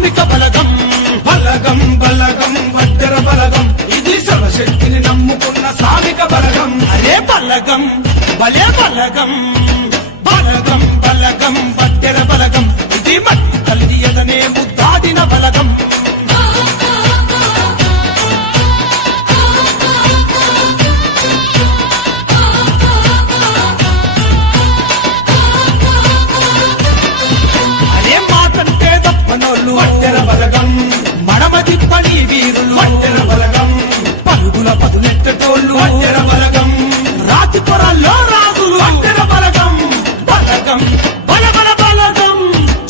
శ్రామిక బలగం. బలగం బలగం వడ్డెర బలగం, ఇది శివశక్తిని నమ్ముకున్న శ్రామిక బలగం. అరే బలగం భలే బలగం. బలగం బలగం వడ్డెర బలగం, ఇది మట్టి తల్లి ఎదనే ముద్దాడిన బలగం. వడ్డెర బలగం మడమ తిప్పని వీరులు. వడ్డెర బలగం పరుగుల పదునెట్టటోళ్ళు. వడ్డెర బలగం రాతి పొరల్లో రాజులు. వడ్డెర బలగం బలగం బల బల బలగం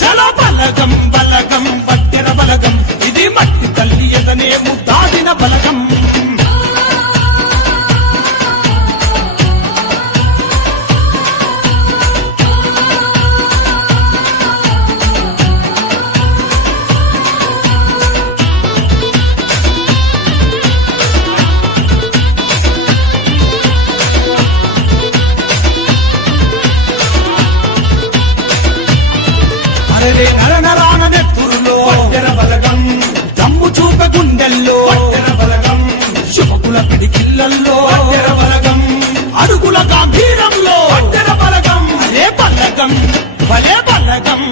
చలో బలగం బలగం వడ్డెర బలగం, ఇది మట్టి తల్లి ఎదనే ముద్దాడిన బలగం. నరనరాన నెత్తురులో వడ్డెర బలగం, దమ్ము చూప గుండెల్లో వడ్డెర బలగం, శుభకుల పిడికిళ్ళల్లో వడ్డెర బలగం, అడుగుల గాంభీరంలో వడ్డెర బలగం. అరే బలగం భలే బలగం.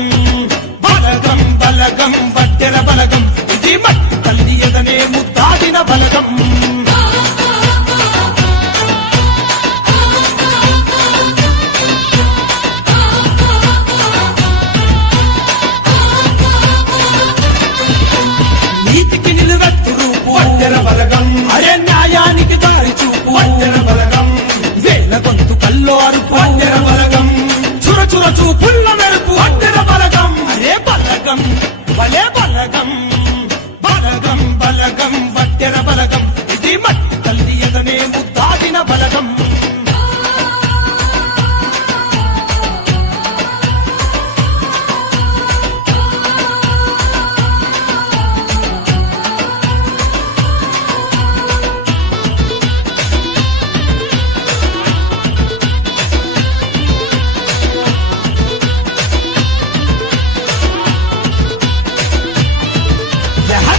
బలగం బలగం వడ్డెర బలగం, ఇది మట్టి తల్లి ఎదనే ముద్దాడిన బలగం. నీతికి నిలువెత్తు రూపు వడ్డెర బలగం, అరే న్యాయానికి దారి చూపు వడ్డెర బలగం, వేల గొంతు కల్లో అరుపు వడ్డెర బలగం, చురచుర చూపుల్ల మెరుపు వడ్డెర బలగం. అరే బలగం భలే బలగం. బలగం బలగం వడ్డెర బలగం, ఇది మట్టి తల్లి ఎదనే ముద్దాడిన బలగం.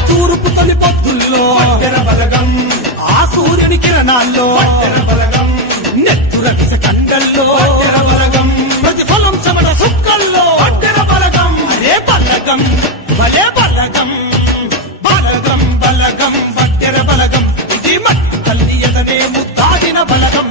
తూర్పు తొలి పొద్దుల్లో వడ్డెర బలగం, ఆ సూర్యుని కిరణాల్లో వడ్డెర బలగం, నెత్తుర విస కండల్లో వడ్డెర బలగం, ప్రతిఫలం సమడ సుక్కల్లో వడ్డెర బలగం. అరే బలగం భలే బలగం. బలగం బలగం వడ్డెర బలగం, ఇది మట్టి తల్లి ఎదనే ముద్దాడిన బలగం.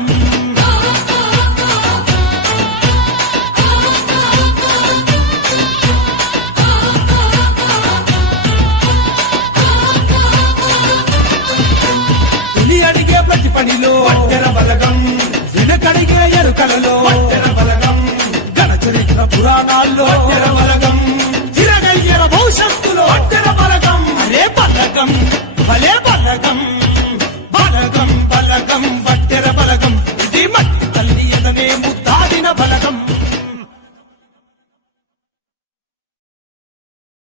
అడిగే ప్రతి పనిలో వడ్డెర బలగం, వెనకడిగే ఎరుకలలో వడ్డెర బలగం, గణ చరిత్ర పురాణాల్లో వడ్డెర బలగం, తిరగయ్యర భవిష్యత్తులో వడ్డెర బలగం. అరే బలగం భలే బలగం.